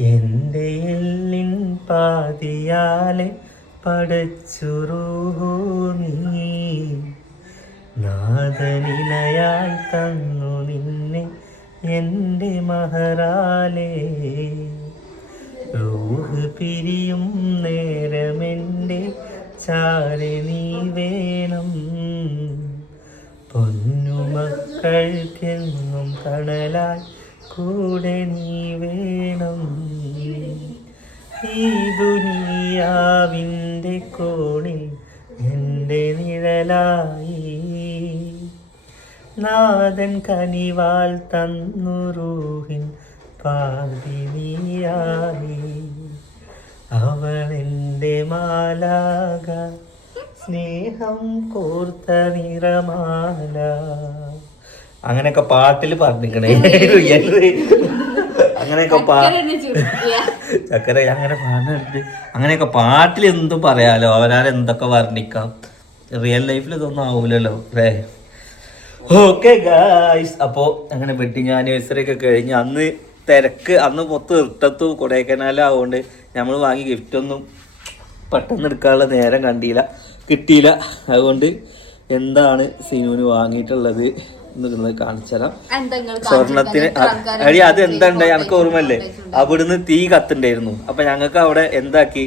എൻ്റെ എല്ലിൻ പാതിയാലെ പടച്ചുറൂഹൂ നീ നാദനിലയായി തന്നു നിന്നെ എൻ്റെ മഹറാലേ റൂഹ് പിരിയും നേരമെൻ്റെ ചാരെ നീ വേണം പൊന്നുമക്കൾക്കെന്നും തണലായി കൂടെ നീ വേണം ഈ ദുനിയാവിൻ്റെ കോണിൽ എൻ്റെ നിഴലായി നാഥൻ കനിവാൽ തന്നു റൂഹിൻ പാതി നീയായി അവളെൻ്റെ മാലാക സ്നേഹം കോർത്ത നിറമാല. അങ്ങനെയൊക്കെ പാട്ടിൽ പറഞ്ഞിരിക്കണേ. അങ്ങനെയൊക്കെ ചക്കര അങ്ങനെ പാടുന്നുണ്ട്. അങ്ങനെയൊക്കെ പാട്ടിൽ എന്തും പറയാലോ, അവരാരെന്തൊക്കെ വർണ്ണിക്കാം. റിയൽ ലൈഫിൽ ഇതൊന്നും ആവൂലല്ലോ അല്ലേ. ഓക്കെ ഗായ്സ്, അപ്പോൾ അങ്ങനെ വെഡിങ് ആനിവേഴ്സറി ഒക്കെ കഴിഞ്ഞ് അന്ന് തിരക്ക്, അന്ന് മൊത്തം ഇട്ടത്തു കൊടൈക്കനാലാവുകൊണ്ട് നമ്മൾ വാങ്ങി ഗിഫ്റ്റൊന്നും പെട്ടെന്ന് എടുക്കാനുള്ള നേരം കിട്ടിയില്ല. അതുകൊണ്ട് എന്താണ് സിനുവിന് വാങ്ങിയിട്ടുള്ളത് എന്ന് കാണിച്ചുതരാം. സ്വർണത്തിന് അടി അത് എന്താണ്ട് എനിക്ക് ഓർമ്മല്ലേ, അവിടുന്ന് തീ കത്തുണ്ടായിരുന്നു. അപ്പൊ ഞങ്ങൾക്ക് അവിടെ എന്താക്കി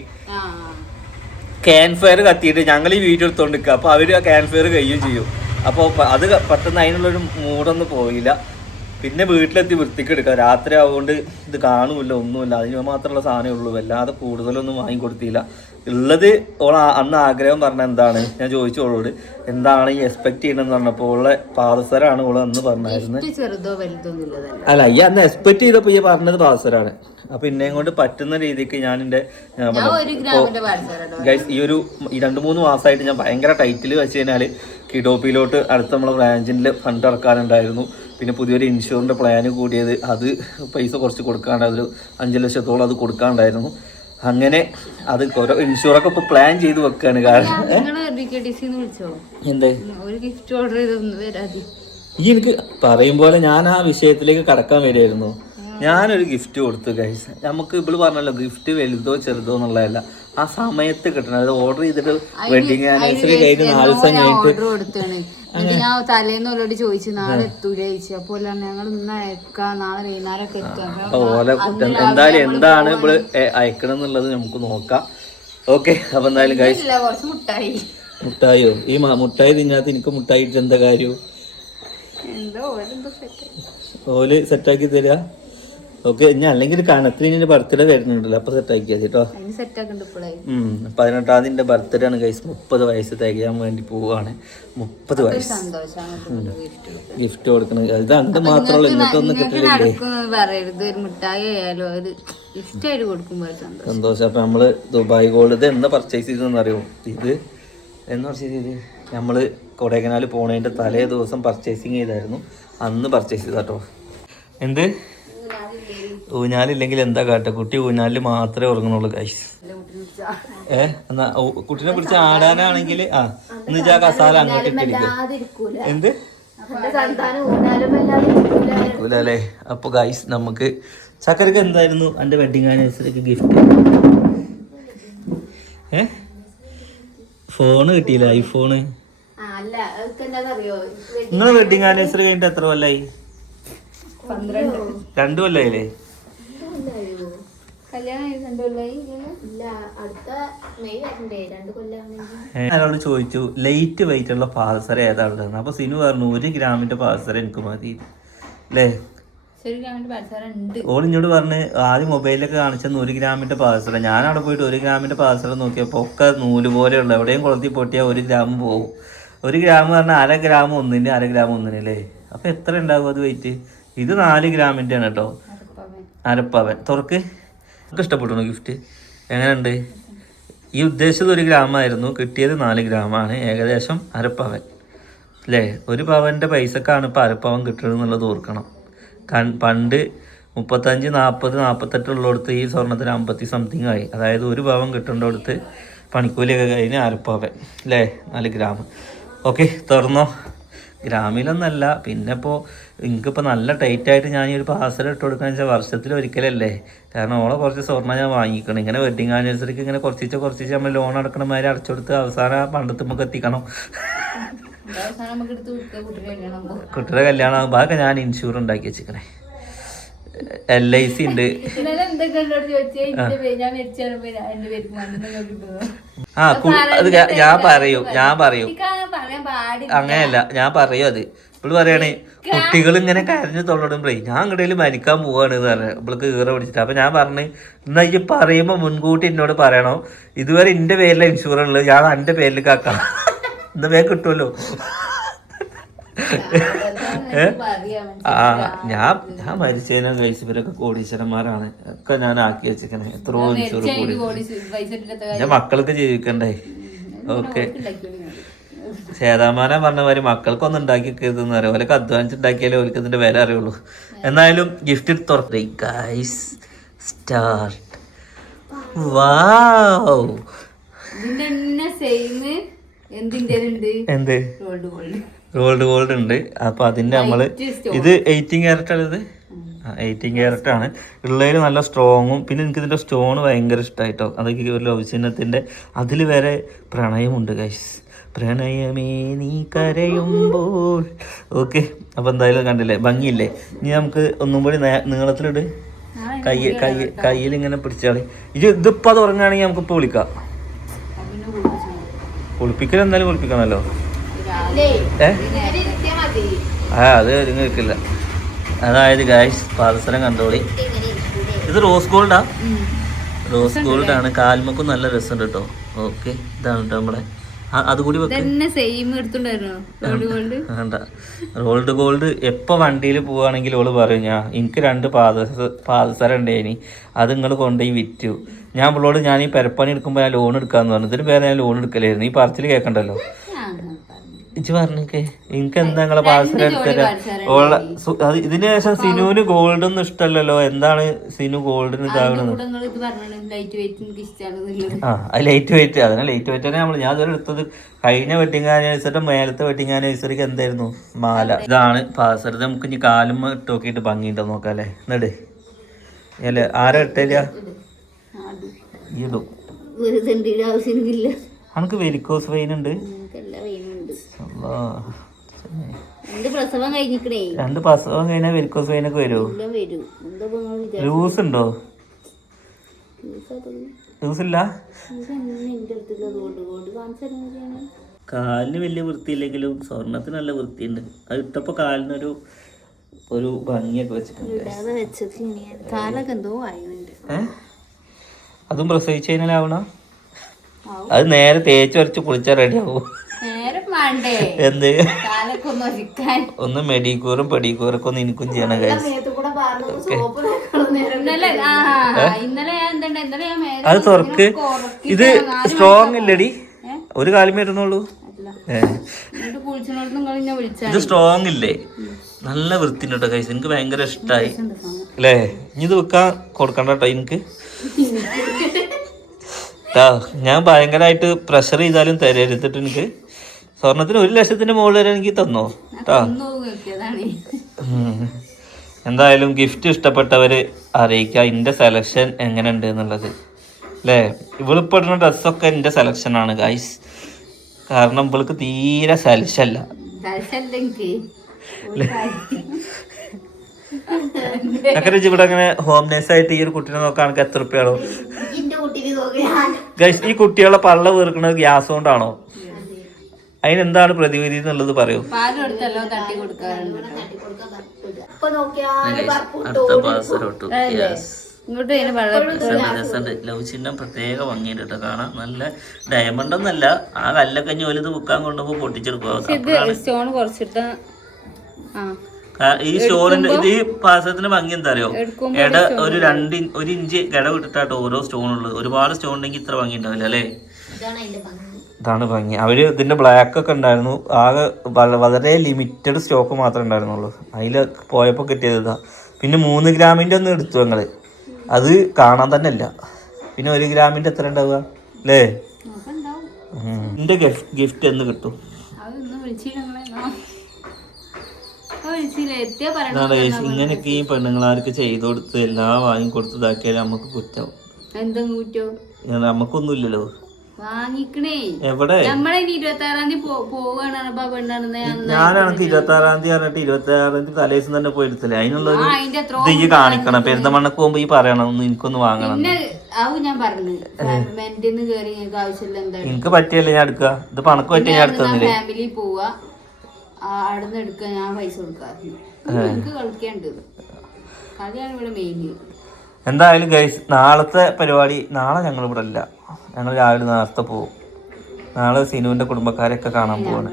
ക്യാൻ ഫയർ കത്തിയിട്ട് ഞങ്ങൾ ഈ വീഡിയോ എടുത്തോണ്ട് നിൽക്കുക. അപ്പൊ അവര് ക്യാൻ ഫയർ കഴിയുകയും ചെയ്യും. അപ്പോൾ അത് പെട്ടെന്ന് അതിനുള്ളൊരു മൂടൊന്നും പോയില്ല. പിന്നെ വീട്ടിലെത്തി വൃത്തിക്ക് എടുക്കുക. രാത്രി ആവുകൊണ്ട് ഇത് കാണുമില്ല, ഒന്നുമില്ല. അതിന് മാത്രമുള്ള സാധനമേ ഉള്ളൂ. വല്ലാതെ കൂടുതലൊന്നും വാങ്ങിക്കൊടുത്തില്ല. ഉള്ളത് ഓൾ അന്ന് ആഗ്രഹം പറഞ്ഞ എന്താണ്, ഞാൻ ചോദിച്ചു ഓളോട് എന്താണ് ഈ എക്സ്പെക്ട് ചെയ്യണമെന്ന് പറഞ്ഞപ്പോൾ ഓളെ പാദസരാണ് ഓള് അന്ന് പറഞ്ഞായിരുന്നത്. അല്ല, ഈ അന്ന് എക്സ്പെക്ട് ചെയ്തപ്പോൾ ഈ പറഞ്ഞത് പാദസരാണ്. അപ്പൊ എന്നെയും കൊണ്ട് പറ്റുന്ന രീതിക്ക് ഞാൻ എൻ്റെ ഗൈസ് ഈ 2-3 മാസമായിട്ട് ഞാൻ ഭയങ്കര ടൈറ്റിൽ വെച്ച് കഴിഞ്ഞാല് കിഡോപ്പിയിലോട്ട് അടുത്ത നമ്മളെ ബ്രാഞ്ചിൻ്റെ ഫണ്ട് ഇറക്കാനുണ്ടായിരുന്നു. പിന്നെ പുതിയൊരു ഇൻഷുറിൻ്റെ പ്ലാന് കൂടിയത്, അത് പൈസ കുറച്ച് കൊടുക്കാണ്ടായിരുന്നു. 5 ലക്ഷത്തോളം അത് കൊടുക്കാണ്ടായിരുന്നു. അങ്ങനെ അത് ഓരോ ഇൻഷുറൊക്കെ ഇപ്പൊ പ്ലാൻ ചെയ്ത് വെക്കാണ്. കാരണം എന്തേ ഈ എനിക്ക് പറയും പോലെ ഞാൻ ആ വിഷയത്തിലേക്ക് കടക്കാൻ വരുമായിരുന്നു. ഞാനൊരു ഗിഫ്റ്റ് കൊടുത്തു ഗൈസ്. നമുക്ക് ഇവള് പറഞ്ഞല്ലോ ഗിഫ്റ്റ് വലുതോ ചെറുതോ എന്നുള്ളതല്ല, ആ സമയത്ത് കിട്ടണം. അത് ഓർഡർ ചെയ്തിട്ട് വെഡിങ് ആനിവേഴ്സറി കഴിഞ്ഞ് 4 ദിവസം കഴിഞ്ഞിട്ട് ഞാൻ തലേന്നോട് ചോദിച്ചു നാളെ എത്തൂല ചോദിച്ചു. അപ്പോൾ ഞങ്ങൾ ഇന്ന് അയക്കാം, നാളെ വൈകുന്നേരമൊക്കെ എത്താം. എന്തായാലും എന്താണ് ഇവള് അയക്കണം എന്നുള്ളത് നമുക്ക് നോക്കാം. ഓക്കെ, അപ്പൊ എന്തായാലും ഗൈസ് മുട്ടായോ ഈ മുട്ടായി തിന്നാത്ത എനിക്ക് മുട്ടായി ഇട്ട് എന്താ കാര്യം? ഓല് സെറ്റാക്കി തരാ. ഓക്കെ, ഞാൻ അല്ലെങ്കിൽ കണത്തിന് ബർത്ത്ഡേ വരുന്നുണ്ടല്ലോ, അപ്പൊ സെറ്റാക്കിയാൽ കേട്ടോ. 18-ാം തീയതി ബർത്ത്ഡേ ആണ് ഗൈസ്. 30 വയസ്സ് തികയാൻ വേണ്ടി പോവാണ്. 30 വയസ്സ് ഗിഫ്റ്റ് കൊടുക്കണം. ഇത് അന്ത് മാത്രമല്ല, ഇങ്ങനത്തൊന്നും കിട്ടില്ലേ. സന്തോഷം. അപ്പൊ നമ്മള് ദുബായ് ഗോൾഡ് ഇത് എന്ന് പർച്ചേസ് ചെയ്തെന്ന് അറിയോ? ഇത് എന്ന് പർച്ചേസ് ചെയ്ത് നമ്മള് കൊടൈക്കനാൽ പോണതിന്റെ തലേ ദിവസം പർച്ചേസിങ് ചെയ്തായിരുന്നു. അന്ന് പർച്ചേസ് ചെയ്താട്ടോ. എന്ത് ഊഞ്ഞാലില്ലെങ്കിൽ എന്താ കാട്ടെ, കുട്ടി ഊഞ്ഞാലിൽ മാത്രമേ ഉറങ്ങുന്നുള്ളൂ ഗൈസ്. എന്നാ കുട്ടീനെ പിടിച്ച് ആടാനാണെങ്കിൽ എന്നിട്ട് ആ കസാല അങ്ങോട്ട് ഇട്ടിരിക്കും. എന്ത് അല്ലേ? അപ്പൊ ഗൈസ് നമുക്ക് ചക്കരക്ക് എന്തായിരുന്നു എന്റെ വെഡിങ് ആനിവേഴ്സറിക്ക് ഗിഫ്റ്റ്? ഫോണ് കിട്ടിയില്ല, ഐഫോണ്. നിങ്ങളെ വെഡിങ് ആനിവേഴ്സറി കഴിഞ്ഞിട്ട് എത്ര കൊല്ലായി? 2 കൊല്ലായില്ലേ? ഞാനോട് ചോദിച്ചു ലൈറ്റ് വെയിറ്റ് ഉള്ള പാദസര ഏതാണ്. അപ്പൊ സിനു പറഞ്ഞു 1 ഗ്രാമിന്റെ പാദസര എനിക്ക് മതി അല്ലേ. ഓളിഞ്ഞോട് പറഞ്ഞ് ആദ്യം മൊബൈലിലൊക്കെ കാണിച്ചെന്ന് 1 ഗ്രാമിന്റെ പാദസര. ഞാൻ അവിടെ പോയിട്ട് 1 ഗ്രാമിന്റെ പാദസര നോക്കിയപ്പോ ഒക്കെ നൂല് പോലെയുള്ള, എവിടെയും കുളത്തി പൊട്ടിയാൽ 1 ഗ്രാം പോകും. 1 ഗ്രാം പറഞ്ഞാൽ 1/2 ഗ്രാം ഒന്നിന്, 1/2 ഗ്രാം ഒന്നിന് അല്ലേ. അപ്പൊ എത്ര ഉണ്ടാവും അത് വെയിറ്റ്? ഇത് 4 ഗ്രാമിന്റെ ആണ് കേട്ടോ. അരപ്പവൻ തുറക്ക്. നമുക്ക് ഇഷ്ടപ്പെട്ടോ ഗിഫ്റ്റ്? എങ്ങനെയുണ്ട്? ഈ ഉദ്ദേശിച്ചത് 1 ഗ്രാമായിരുന്നു, കിട്ടിയത് 4 ഗ്രാമാണ്. ഏകദേശം അരപ്പവൻ അല്ലേ. 1 പവൻ്റെ പൈസക്കാണ് ഇപ്പോൾ അരപ്പവൻ കിട്ടുന്നത് എന്നുള്ളത് ഓർക്കണം. പണ്ട് 35, 40, 48 ഉള്ളിടത്ത് ഈ സ്വർണ്ണത്തിന് 50 സംതിങ് ആയി. അതായത് 1 പവൻ കിട്ടേണ്ടടുത്ത് പണിക്കൂലിയൊക്കെ കഴിഞ്ഞ് അരപ്പവൻ അല്ലേ, 4 ഗ്രാം. ഓക്കെ, തുറന്നോ ഗ്രാമിലൊന്നല്ല. പിന്നെ ഇപ്പോൾ എനിക്കിപ്പോൾ നല്ല ടൈറ്റായിട്ട് ഞാൻ ഈ ഒരു പാർസൽ ഇട്ട് കൊടുക്കാന്ന് വെച്ചാൽ വർഷത്തിൽ ഒരിക്കലല്ലേ. കാരണം ഓളെ കുറച്ച് സ്വർണ്ണം ഞാൻ വാങ്ങിക്കണം. ഇങ്ങനെ വെഡിങ് ആനിവേഴ്സറിക്ക് ഇങ്ങനെ കുറച്ച് നമ്മൾ ലോൺ അടക്കണ മാതിരി അടച്ചെടുത്ത് അവസാനം പണ്ടത്ത് നമുക്ക് എത്തിക്കണം. കുട്ടിയുടെ കല്യാണം ആകുമ്പോൾ അതൊക്കെ ഞാൻ ഇൻഷൂർ ഉണ്ടാക്കി വെച്ചിക്കണേ. LIC ഉണ്ട്. അത് ഞാൻ പറയും അങ്ങനെയല്ല, ഞാൻ പറയും. അത് ഇവള് പറയണേ കുട്ടികൾ ഇങ്ങനെ കരഞ്ഞു തൊള്ളിടുമ്പോഴേ ഞാൻ ഇങ്ങടേലും മരിക്കാൻ പോവാണ് എന്ന് പറഞ്ഞു. ഇവൾക്ക് ഈറ പിടിച്ചിട്ട്. അപ്പൊ ഞാൻ പറഞ്ഞു, എന്നാ ഈ പറയുമ്പോ മുൻകൂട്ടി എന്നോട് പറയണോ, ഇതുവരെ എന്റെ പേരിലെ ഇൻഷുർ ഉള്ളത്, ഞാൻ എന്റെ പേരിലേക്ക് ആക്കാം, ഇന്ന് വേഗം കിട്ടുമല്ലോ. ഞാൻ മരിച്ചതിനെ കഴിച്ച് ഇവരൊക്കെ കോടീശ്വരന്മാരാണ്. ഒക്കെ ഞാൻ ആക്കി വെച്ചിരിക്കണേ. എത്രയോ ഇൻഷുർ കൂടി എന്റെ മക്കൾക്ക് ജീവിക്കണ്ടേ. ഓക്കെ, സേതാമാന പറഞ്ഞ മാതിരി മക്കൾക്കൊന്നും ഉണ്ടാക്കി വെക്കരുതെന്ന് പറയാം. ഓലൊക്കെ അധ്വാനിച്ച് ഉണ്ടാക്കിയാലേ ഓർക്ക് ഇതിന്റെ വില അറിയുള്ളൂ. എന്നാലും ഗിഫ്റ്റ് തുറക്കേ ഗൈസ്. സ്റ്റാർട്ട്. വാവ്, എന്ത് ഗോൾഡ് ഉണ്ട്. അപ്പൊ അതിന്റെ നമ്മള് ഇത് 18 ക്യാരറ്റ് ആണ്. ഇത് 18 ക്യാരറ്റ് ആണ് ഉള്ളതിൽ. നല്ല സ്ട്രോങ്ങും. പിന്നെ എനിക്ക് ഇതിന്റെ സ്റ്റോൺ ഭയങ്കര ഇഷ്ടമായിട്ടോ. അതൊക്കെ ഒരു ലവ് ചിഹ്നത്തിന്റെ അതിൽ വരെ പ്രണയമുണ്ട് ഗൈസ്. പ്രണയമേ നീ കരയുമ്പോൾ. ഓക്കെ, അപ്പൊ എന്തായാലും കണ്ടില്ലേ, ഭംഗിയില്ലേ. ഇനി നമുക്ക് ഒന്നും കൂടി നീളത്തിലിട്. കയ്യിൽ ഇങ്ങനെ പിടിച്ചാളി. ഇതിപ്പോ അത് ഉറങ്ങുകയാണെങ്കിൽ നമുക്കിപ്പോ വിളിക്കാം. കുളിപ്പിക്കൽ എന്തായാലും കുളിപ്പിക്കണമല്ലോ. അത് ഒരുങ്ങിരിക്കില്ല. അതായത് ഗൈസ് പാദസരം കണ്ടോളി. ഇത് റോസ് ഗോൾഡാ. റോസ് ഗോൾഡ് ആണ്. കാൽമക്കും നല്ല രസമുണ്ട് കേട്ടോ. ഓക്കെ, ഇതാണ് കേട്ടോ നമ്മളെ. അതുകൂടി റോൾഡ് ഗോൾഡ്. എപ്പോ വണ്ടിയിൽ പോവുകയാണെങ്കിൽ ഓള് പറയും, എനിക്ക് 2 പാദസരം ഉണ്ടേനി, അത് നിങ്ങൾ കൊണ്ടുപോയി വിറ്റു. ഞാൻ ഇവളോട് ഞാൻ ഈ പെരപ്പണി എടുക്കുമ്പോൾ ഞാൻ ലോൺ എടുക്കാന്ന് പറഞ്ഞു. ഇതിന് പേരെ ഞാൻ ലോൺ എടുക്കലായിരുന്നു. ഈ പറച്ചിൽ കേൾക്കണ്ടല്ലോ. ഇജ്ജ് പറഞ്ഞേ എനിക്ക് എന്താ നിങ്ങളെ പാദസരം എടുത്തരാ. ഇതിന് ശേഷം സിനുവിന് ഗോൾഡ് ഒന്നും ഇഷ്ടമല്ലല്ലോ. എന്താണ് സിനു ഗോൾഡിന് ഇതാകണത്? Light weight. അതിനെ ലൈറ്റ് വെയിറ്റ് തന്നെ ഞാൻ ഇതുവരെ എടുത്തത്. കഴിഞ്ഞ വെഡിങ് ആനിവേഴ്സറിയുടെ മേലത്തെ വെഡിങ് ആനിവേഴ്സറിക്ക് എന്തായിരുന്നു മാല. ഇതാണ് പാദസരം. നമുക്ക് ഇനി കാലും ഇട്ട് നോക്കിയിട്ട് ഭംഗിയുണ്ടോ നോക്കാം അല്ലേ. എന്നിട്ട് അല്ലേ ആരാ ഇട്ടില്ല ഇടും. അനക്ക് വെരിക്കോസ് വെയിൻ ഉണ്ട്. 2 പ്രസവം കഴിഞ്ഞാൽ വെരിക്കോസ് വെയിനൊക്കെ വരുമോ? ലൂസ് ഉണ്ടോ? ലൂസില്ല. കാലിന് വലിയ വൃത്തിയില്ലെങ്കിലും സ്വർണത്തിന് നല്ല വൃത്തിയുണ്ട്. അത് ഇട്ടപ്പോ കാലിനൊരു ഭംഗിയൊക്കെ വെച്ചിട്ടുണ്ട്. അതും പ്രസവിച്ചു കഴിഞ്ഞാലാവണ. അത് നേരെ തേച്ച് വരച്ച് കുളിച്ചാൽ റെഡി ആവും. എന്ത് ഒന്ന് മെഡിക്യൂറും പെഡിക്യൂറൊക്കെ ഒന്ന് എനിക്കും ചെയ്യണം. അത് തുറക്ക്. ഇത് സ്ട്രോങ് ഇല്ലടി, ഒരു കാലം വരുന്നുള്ളൂ. ഇത് സ്ട്രോങ് ഇല്ലേ, നല്ല വൃത്തിണ്ട് കേട്ടോ കൈസ്. എനിക്ക് ഭയങ്കര ഇഷ്ടമായി അല്ലേ. ഇനി ഇത് വെക്കാൻ കൊടുക്കണ്ട കേട്ടോ എനിക്ക്. ഞാൻ ഭയങ്കരമായിട്ട് പ്രഷർ ചെയ്താലും തരരുത്തിട്ട് എനിക്ക്. സ്വർണത്തിന് 1 ലക്ഷത്തിന്റെ മുകളിൽ വരെ എനിക്ക് തന്നോ കേട്ടോ. എന്തായാലും ഗിഫ്റ്റ് ഇഷ്ടപ്പെട്ടവര് അറിയിക്കുക എന്റെ സെലക്ഷൻ എങ്ങനെയുണ്ട് എന്നുള്ളത് അല്ലേ. ഇവളിപ്പെടുന്ന ഡ്രസ്സൊക്കെ എന്റെ സെലക്ഷൻ ആണ് ഗൈസ്. കാരണം ഇവൾക്ക് തീരെ സെലക്ഷൻ അല്ല. ഇവിടെ അങ്ങനെ ഹോം നേഴ്സ് ആയിട്ട് ഈ ഒരു കുട്ടീനെ നോക്കുകയാണെങ്കിൽ എത്ര റുപ്യാണോ ഗൈസ്? ഈ കുട്ടികളെ പള്ള വീർക്കുന്നത് ഗ്യാസ് കൊണ്ടാണോ? അതിനെന്താണ് പ്രതിവിധി എന്നുള്ളത് പറയൂ. ലവ് ചിഹ്നം പ്രത്യേക ഭംഗിയുണ്ട് കേട്ടോ കാണാൻ. നല്ല ഡയമണ്ട് ഒന്നല്ല, ആ കല്ലൊക്കെ ഇനി വലുത് വിൽക്കാൻ കൊണ്ടുപോ പൊട്ടിച്ചെടുക്കുക. ഈ സ്റ്റോണിന്റെ ഇത് ഈ പാസത്തിന്റെ ഭംഗി എന്താ അറിയോ? ഇട ഒരു 1 ഇഞ്ച് ഇട വിട്ടിട്ടാട്ടോ ഓരോ സ്റ്റോൺ ഉള്ളത്. ഒരുപാട് സ്റ്റോൺ ഉണ്ടെങ്കിൽ ഇത്ര ഭംഗി ഉണ്ടാവില്ല അല്ലേ. ഇതാണ് ഭംഗി. അവര് ഇതിന്റെ ബ്ലാക്ക് ഒക്കെ ഉണ്ടായിരുന്നു. ആകെ വളരെ ലിമിറ്റഡ് സ്റ്റോക്ക് മാത്രമേ ഉണ്ടായിരുന്നുള്ളൂ. അതിൽ പോയപ്പോ കിട്ടിയത് ഇതാ. പിന്നെ 3 ഗ്രാമിന്റെ ഒന്ന് എടുത്തു ഞങ്ങള്. അത് കാണാൻ തന്നെ ഇല്ല. പിന്നെ 1 ഗ്രാമിന്റെ എത്ര ഉണ്ടാവുക അല്ലേ? എന്റെ ഗിഫ്റ്റ് എന്ന് കിട്ടും. വിളിച്ചില്ലേ എത്തിയാ ഇങ്ങനെയൊക്കെ ഈ പെണ്ണുങ്ങളാർക്ക് ചെയ്തു കൊടുത്ത് എല്ലാം വാങ്ങി കൊടുത്തതാക്കിയാലും നമുക്ക് കുറ്റം. എന്താ കുറ്റോ? നമുക്കൊന്നുമില്ലല്ലോ. വാങ്ങിക്കണേ എവിടെ നമ്മളെ 26-ാം തീയതി പോവാണ് പെണ്ണാണെന്ന് ഞാനാണെങ്കിൽ 26-ാം തീയതി പറഞ്ഞിട്ട് 26-ാം തീയതി തലേദിവസം തന്നെ പോയി എടുത്തില്ലേ. അതിനുള്ളത് ഇത് കാണിക്കണം. പെരുന്തമണ്ണക്ക് പോകുമ്പോ ഈ പറയണം എനിക്കൊന്ന് വാങ്ങണം. ഞാൻ പറഞ്ഞു കേറി ആവശ്യമില്ല. എന്താ എനിക്ക് പറ്റിയല്ലേ ഞാൻ എടുക്കുക. ഇത് പണക്ക് പറ്റിയ ഞാൻ എടുത്തന്നില്ലേ. ഫാമിലി പോവാ അവിടുന്ന് എടുക്ക, ഞാൻ പൈസ കൊടുക്കാറുണ്ട്. എനിക്ക് കളിക്കാണ്ട് കളിയാണ് ഇവിടെ മെയിൻ. എന്തായാലും ഗൈസ് നാളത്തെ പരിപാടി നാളെ ഞങ്ങൾ ഇവിടെ അല്ല. ഞങ്ങൾ രാവിലെ നേരത്തെ പോകും. നാളെ സിനുവിന്റെ കുടുംബക്കാരെയൊക്കെ കാണാൻ പോവാണ്.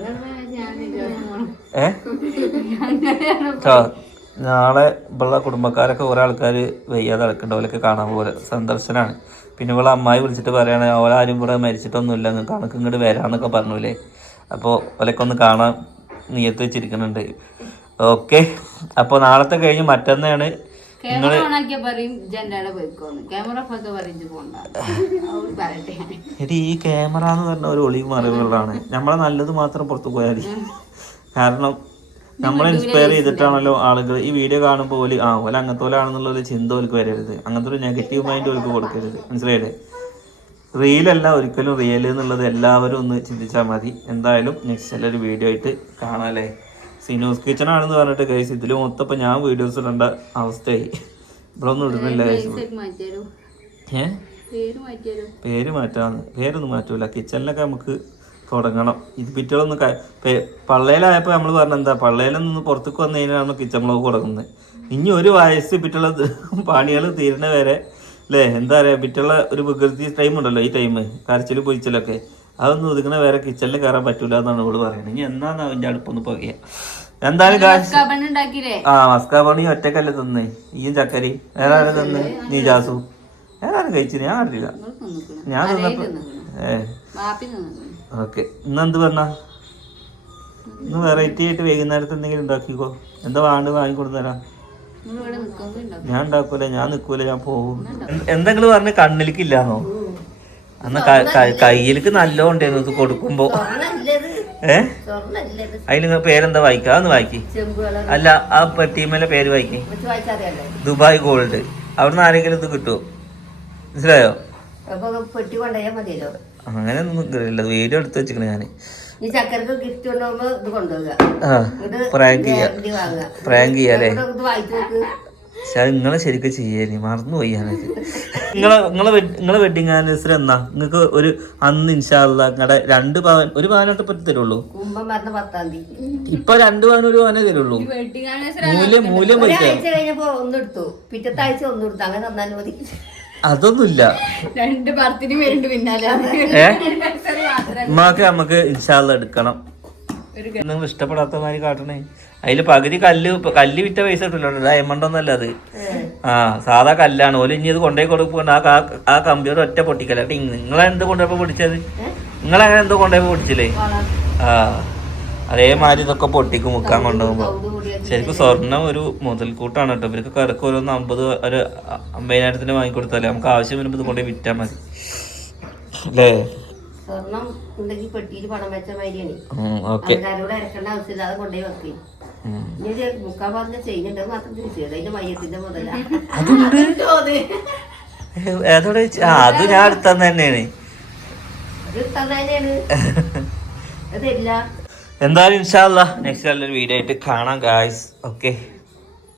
നാളെ ഇവളുടെ കുടുംബക്കാരൊക്കെ കുറെ ആൾക്കാർ വയ്യാതെ നടക്കേണ്ട പോലെയൊക്കെ കാണാൻ പോലെ സന്ദർശനമാണ്. പിന്നെ ഇവളെ അമ്മായി വിളിച്ചിട്ട് പറയണേ ഓലാരും ഇവിടെ മരിച്ചിട്ടൊന്നുമില്ല, കണക്ക് ഇങ്ങോട്ട് വരാന്നൊക്കെ പറഞ്ഞൂലേ. അപ്പോൾ ഓലൊക്കെ ഒന്ന് കാണാൻ നീയത്ത് വെച്ചിരിക്കുന്നുണ്ട്. ഓക്കെ, അപ്പോൾ നാളത്തെ കഴിഞ്ഞ് മറ്റന്നാണ് എടി ഈ ക്യാമറ എന്ന് പറഞ്ഞ ഒരു ഒളിവ് മറിവുകളാണ്. നമ്മളെ നല്ലത് മാത്രം പുറത്തു പോയാൽ മതി. കാരണം നമ്മളെ ഇൻസ്പയർ ചെയ്തിട്ടാണല്ലോ ആളുകൾ ഈ വീഡിയോ കാണുമ്പോൾ ഓല് ഓല അങ്ങനത്തെ പോലാണെന്നുള്ള ഒരു ചിന്ത ഓൽക്ക് വരരുത്. അങ്ങനത്തെ ഒരു നെഗറ്റീവ് മൈൻഡ് ഓൽക്ക് കൊടുക്കരുത്. മനസ്സിലായില്ലേ? റീലല്ല ഒരിക്കലും റിയൽ എന്നുള്ളത് എല്ലാവരും ഒന്ന് ചിന്തിച്ചാൽ മതി. എന്തായാലും നെക്സ്റ്റ് ഒരു വീഡിയോ ആയിട്ട് കാണാല്ലേ. സിനൂസ് കിച്ചൺ ആണെന്ന് പറഞ്ഞിട്ട് ഗൈസ് ഇതിൽ മൊത്തം ഞാൻ വീഡിയോസ് ഇടേണ്ട അവസ്ഥയായി. ഇവിടെ ഒന്നും ഇടുന്നില്ല ഗൈസ്. പേര് മാറ്റാന്ന്. പേരൊന്നും മാറ്റൂല. കിച്ചണിലൊക്കെ നമുക്ക് തുടങ്ങണം. ഇത് പിറ്റേളൊന്നും പള്ളയിലായപ്പോൾ നമ്മൾ പറഞ്ഞ എന്താ പള്ളയിൽ നിന്ന് പുറത്തേക്ക് വന്നു കഴിഞ്ഞാണ് കിച്ചൺ ബ്ലോഗ് തുടങ്ങുന്നത്. ഇനി ഒരു വയസ്സ് പിറ്റുള്ള പണികൾ തീരുന്ന വരെ അല്ലേ, എന്താ പറയുക, പിറ്റുള്ള ഒരു വികൃതി ടൈം ഉണ്ടല്ലോ, ഈ ടൈം കരച്ചിൽ പൊരിച്ചിലൊക്കെ, അതൊന്നും ഒതുങ്ങണ വരെ കിച്ചണിൽ കയറാൻ പറ്റൂല എന്നാണ് ഇവള് പറയുന്നത്. ഇനി എന്നാണ് അവൻ്റെ അടുപ്പൊന്ന് പോകിയ. എന്തായാലും മസ്കാബണി ഒറ്റക്കല്ലേ തിന്നേ. ഈയും ചക്കരി വേറെ ആരും തിന്ന്? നീ ജാസു വേറെ ആരും കഴിച്ചു? ഞാൻ അറിയില്ല. ഞാൻ തിന്നപ്പോ ഓക്കെ. ഇന്നെന്ത് പറഞ്ഞ ഇന്ന് വെറൈറ്റി ആയിട്ട് വൈകുന്നേരത്ത് എന്തെങ്കിലും ഉണ്ടാക്കിക്കോ. എന്താ വാങ്ങിക്കൊടുത്തരാം. ഞാൻ ഉണ്ടാക്കൂല, ഞാൻ നിക്കൂല, ഞാൻ പോകും. എന്തെങ്കിലും പറഞ്ഞ് കണ്ണിലേക്ക് ഇല്ലാന്നോ? അന്ന് കയ്യിലേക്ക് നല്ലോ ഉണ്ടായിരുന്നു കൊടുക്കുമ്പോ. അതിൽ പേരെന്താ വായിക്ക? അതൊന്ന് വായിക്കി. അല്ല, ആ പെട്ടിമേലെ പേര് വായിക്കി. Dubai gold. അവിടുന്ന് ആരെങ്കിലും ഇത് കിട്ടുമോ? മനസ്സിലായോ? അങ്ങനെ ഒന്നും ഇല്ല. വീഡിയോ എടുത്ത് വെച്ചിക്കണ ഞാന്. പ്രാങ്ക് ചെയ്യാല്ലേ? പക്ഷെ അത് നിങ്ങളെ ശരിക്കും ചെയ്യേ, മറന്നുപോയി ഞാനത്. നിങ്ങളെ വെഡിങ് ആനിവേഴ്സറി എന്നാ? നിങ്ങൾക്ക് ഒരു അന്ന് ഇൻഷാല്ലാ നിങ്ങളുടെ 2 പവൻ 1 പവനോട്ട് പറ്റി തരുള്ളൂ. ഇപ്പൊ 2 പവൻ 1 പവനേ തരുള്ളൂ. മൂല്യം അതൊന്നുമില്ല. ഉമ്മാക്ക് നമുക്ക് ഇൻഷാല്ലാ എടുക്കണം. നിങ്ങൾ ഇഷ്ടപ്പെടാത്ത മാതിരി കാട്ടണേ. അതില് പകുതി കല്ല് വിറ്റ പൈസ കിട്ടില്ലോ. ഡയമണ്ട് ഒന്നല്ല അത്. സാധാ കല്ലാണ്. ഓല് ഇനി ഇത് കൊണ്ടുപോയി കൊടുക്കുമ്പോ ആ കമ്പ്യൂട്ടർ ഒറ്റ പൊട്ടിക്കല. നിങ്ങളെന്ത് കൊണ്ടുപോയപ്പോ പൊടിച്ചത്? നിങ്ങളങ്ങനെ എന്തോ കൊണ്ടുപോയപ്പോ പൊടിച്ചില്ലേ? അതേമാതിരി ഇതൊക്കെ പൊട്ടിക്കും മുക്കാൻ കൊണ്ടുപോകുമ്പോ. ശരിക്കും സ്വർണം ഒരു മുതൽക്കൂട്ടാണ് കേട്ടോ. ഇവർക്ക് കിടക്ക് ഓരോന്ന് 50,000 വാങ്ങിക്കൊടുത്താലേ നമുക്ക് ആവശ്യം വരുമ്പോ ഇത് കൊണ്ടുപോയി വിറ്റാൽ മതി അല്ലേ? സ്വർണം ഉണ്ടെങ്കിൽ പെട്ടിയിൽ പണം വെച്ച മാതിരിയാണ്. ആൾക്കാരോട് ഇറക്കേണ്ട ആവശ്യമില്ലാതെ കൊണ്ടുപോയി വെക്കും. ഇനി മുക്കാൽ പറഞ്ഞ ചെയ്യുന്നുണ്ട് മാത്രം തിരിച്ചു. അതിന്റെ മയത്തിന്റെ മുതല അത് ഞാൻ എടുത്തന്നെ തന്നെയാണ്. അതല്ല എന്തായാലും ഇൻഷാ അല്ലാഹ് നെക്സ്റ്റ് നല്ലൊരു വീഡിയോ ആയിട്ട് കാണാം ഗായ്സ്. ഓക്കെ.